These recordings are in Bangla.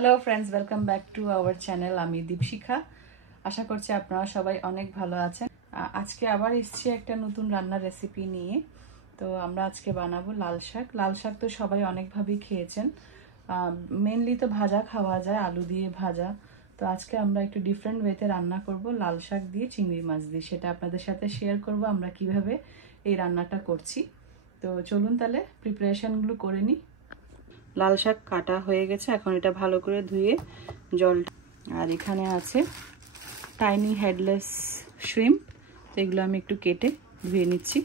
Hello friends, welcome back to our channel. আমি দীপশিখা। আশা করছি আপনারা সবাই অনেক ভালো আছেন। আজকে আবার এসেছি একটা নতুন রান্নার রেসিপি নিয়ে। তো আমরা আজকে বানাবো লাল শাক। লাল শাক তো সবাই অনেকভাবেই খেয়েছেন, মেনলি তো ভাজা খাওয়া যায়, আলু দিয়ে ভাজা। তো আজকে আমরা একটু ডিফারেন্ট ওয়েতে রান্না করব, লাল শাক দিয়ে চিংড়ি মাছ দিয়ে। সেটা আপনাদের সাথে শেয়ার করব আমরা কিভাবে এই রান্নাটা করছি। তো চলুন তাহলে প্রিপারেশনগুলো করে নিই। লাল শাক কাটা হয়ে গেছে, এখন এটা ভালো করে ধুয়ে জল। আর এখানে আছে টাইনি হেডলেস শ্রিম্প, তো এগুলো আমি একটু কেটে ধুয়ে নিচ্ছি।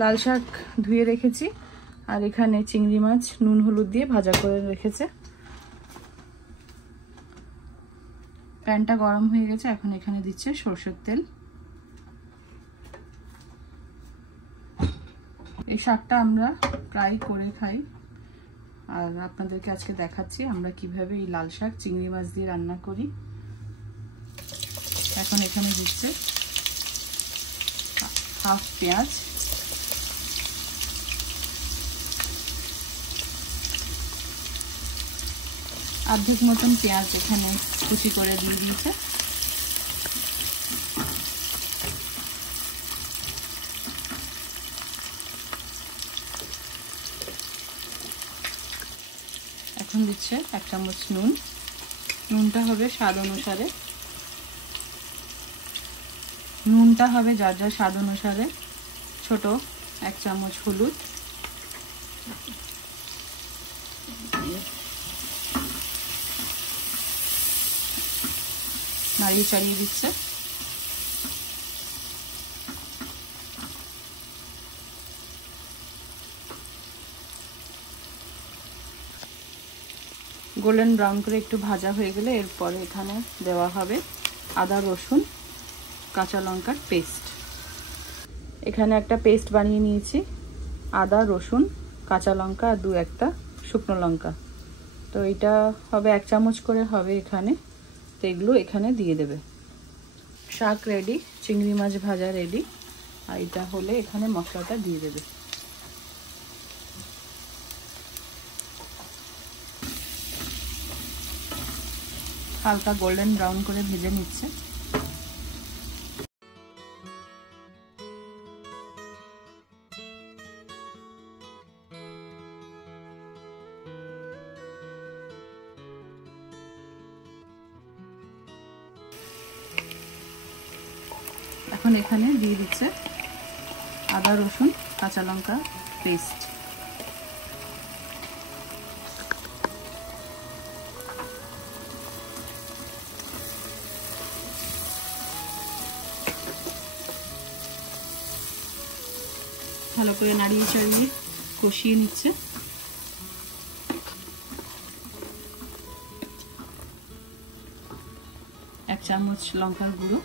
লাল শাক ধুয়ে রেখেছি, আর এখানে চিংড়ি মাছ নুন হলুদ দিয়ে ভাজা করে রেখেছে। প্যানটা গরম হয়ে গেছে, এখন এখানে দিচ্ছে সরষের তেল। এই শাকটা আমরা প্রায় করে খাই, আর আপনাদেরকে আজকে দেখাচ্ছি আমরা কিভাবে এই লাল শাক চিংড়ি মাছ দিয়ে রান্না করি। এখন এখানে দিচ্ছে হাফ পেঁয়াজ, অর্ধেক মতন পেঁয়াজ এখানে কুচি করে দিয়ে দিয়েছে। এখন দিচ্ছে 1 চামচ নুন। নুনটা হবে স্বাদ অনুসারে, নুনটা হবে যার যার স্বাদ অনুসারে। ছোট 1 চামচ হলুদ, নাড়িয়ে চাড়িয়ে দিচ্ছে। গোল্ডেন ব্রাউন করে একটু ভাজা হয়ে গেলে এরপরে এখানে দেওয়া হবে আদা রসুন কাঁচা লঙ্কার পেস্ট। এখানে একটা পেস্ট বানিয়ে নিয়েছি, আদা রসুন কাঁচা লঙ্কা আর 2-1টা শুকনো লঙ্কা। তো এটা হবে 1 চামচ করে হবে এখানে। তো এগুলো এখানে দিয়ে দেবে। শাক রেডি, চিংড়ি মাছ ভাজা রেডি, আর এটা হলে এখানে মশলাটা দিয়ে দেবে। হালকা গোল্ডেন ব্রাউন করে ভেজে নিচ্ছে। এখন এখানে দিয়ে দিচ্ছে আদা রসুন কাঁচা লঙ্কা পেস্ট। ভালো করে নাড়িয়ে চাড়িয়ে কষিয়ে নিচ্ছে। এক চামচ লঙ্কার গুঁড়ো,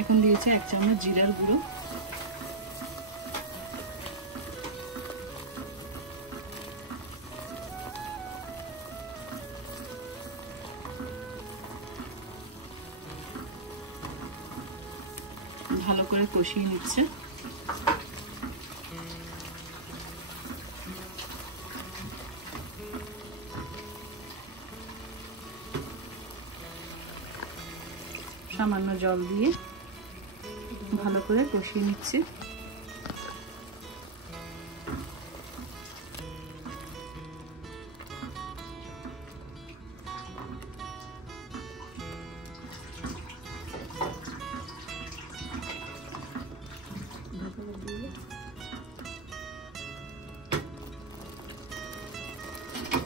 এখন দিয়েছে 1 চামচ জিরার গুঁড়ো, ভালো করে কষিয়ে নিচ্ছে। সামান্য জল দিয়ে ভালো করে কষিয়ে নিচ্ছে।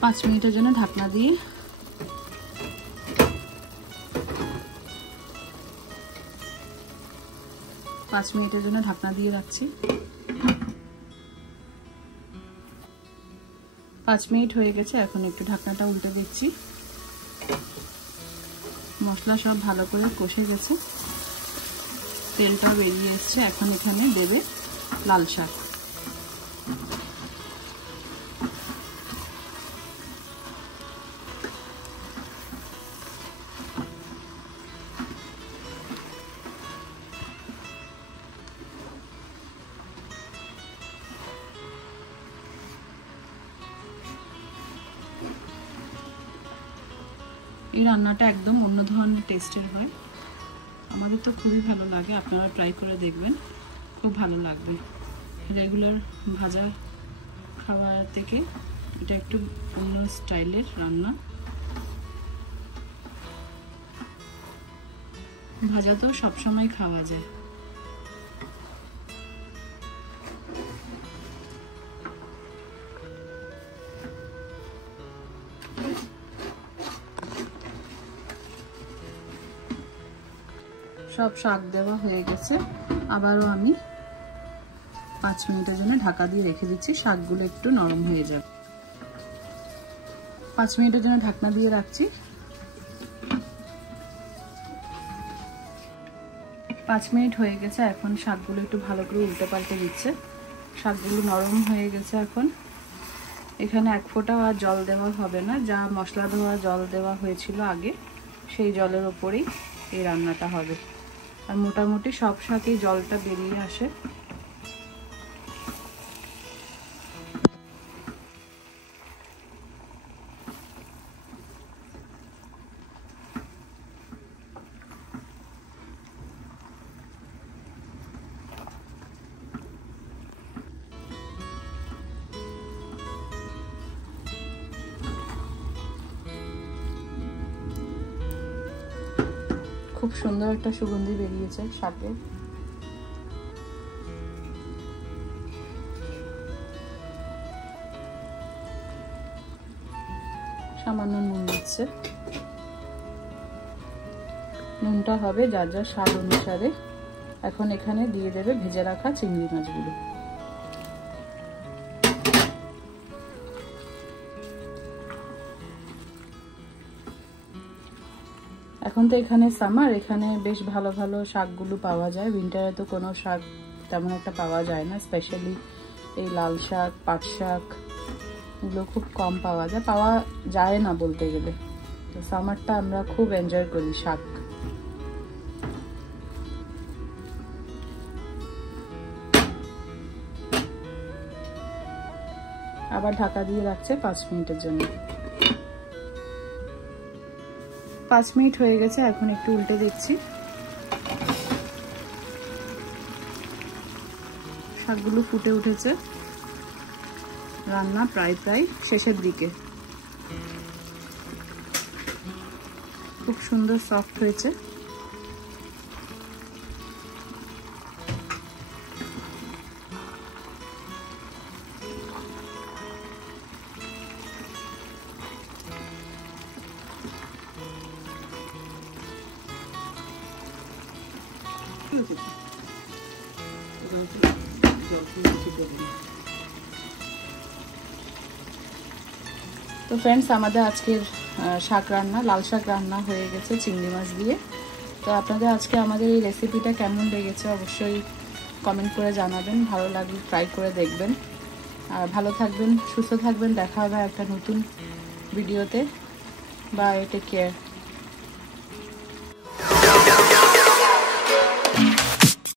পাঁচ মিনিটের জন্য ঢাকনা দিয়ে 5 মিনিটের জন্য ঢাকনা দিয়ে রাখছি। 5 মিনিট হয়ে গেছে, এখন একটু ঢাকনাটা উল্টে দিচ্ছি। মশলা সব ভালো করে কষে গেছে, তেলটা বেরিয়ে এসছে। এখন এখানে দেবে লাল শাক। এই রান্নাটা একদম অন্য ধরনের টেস্টের হয়, আমাদের তো খুবই ভালো লাগে। আপনারা ট্রাই করে দেখবেন, খুব ভালো লাগবে। রেগুলার ভাজা খাবার থেকে এটা একটু অন্য স্টাইলের রান্না। ভাজা তো সবসময় খাওয়া যায়। সব শাক দেওয়া হয়ে গেছে, আবারও আমি 5 মিনিটের জন্য ঢাকা দিয়ে রেখে দিচ্ছি, শাকগুলো একটু নরম হয়ে যাবে। 5 মিনিটের জন্য ঢাকনা দিয়ে রাখছি। 5 মিনিট হয়ে গেছে, এখন শাকগুলো একটু ভালো করে উল্টে পাল্টে দিচ্ছে। শাকগুলো নরম হয়ে গেছে। এখন এখানে 1 ফোঁটাও আর জল দেওয়া হবে না, যা মশলা ধোয়া জল দেওয়া হয়েছিল আগে সেই জলের ওপরেই এই রান্নাটা হবে। আর মোটামুটি সব শাকেই জলটা বেরিয়ে আসে। খুব সুন্দর একটা সুগন্ধি বেরিয়েছে শাকের। সামান্য নুন দিচ্ছে, নুনটা হবে যার যার স্বাদ অনুসারে। এখন এখানে দিয়ে দেবে ভেজে রাখা চিংড়ি মাছগুলো। এখন তো এখানে সামার, এখানে বেশ ভালো ভালো শাকগুলো পাওয়া যায়। উইন্টারে তো কোনো শাক তেমন একটা পাওয়া যায় না, স্পেশালি এই লাল শাক, পাট শাক এগুলো খুব কম পাওয়া যায় না বলতে গেলে। তো সামারটা আমরা খুব এনজয় করি শাক। আবার ঢাকা দিয়ে রাখছে 5 মিনিটের জন্য। 5 মিনিট হয়ে গেছে, এখন একটু উল্টে দেখছি। শাকগুলো ফুটে উঠেছে, রান্না প্রায় শেষের দিকে। খুব সুন্দর সফট হয়েছে। তো ফ্রেন্ডস, আমাদের আজকের শাক রান্না, লাল শাক রান্না হয়ে গেছে চিংড়ি মাছ দিয়ে। তো আপনাদের আজকে আমাদের এই রেসিপিটা কেমন লেগেছে অবশ্যই কমেন্ট করে জানাবেন। ভালো লাগলে ট্রাই করে দেখবেন। আর ভালো থাকবেন, সুস্থ থাকবেন। দেখা হবে একটা নতুন ভিডিওতে। Bye, take care.